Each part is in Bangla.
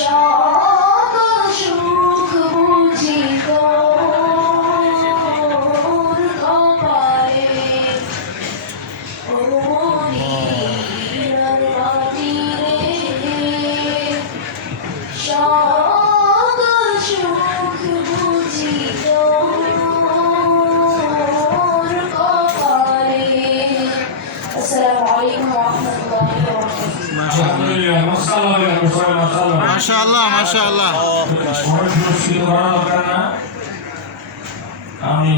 Oh. মাশাআল্লাহ মাশাআল্লাহ। আমি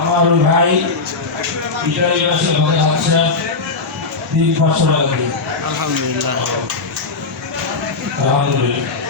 আমার ভাই ইটালি আছে ঘরে আছে তিন পাঁচশো টাকা দিই আলহামদুলিল্লাহ। আলহামদুলিল্লাহ।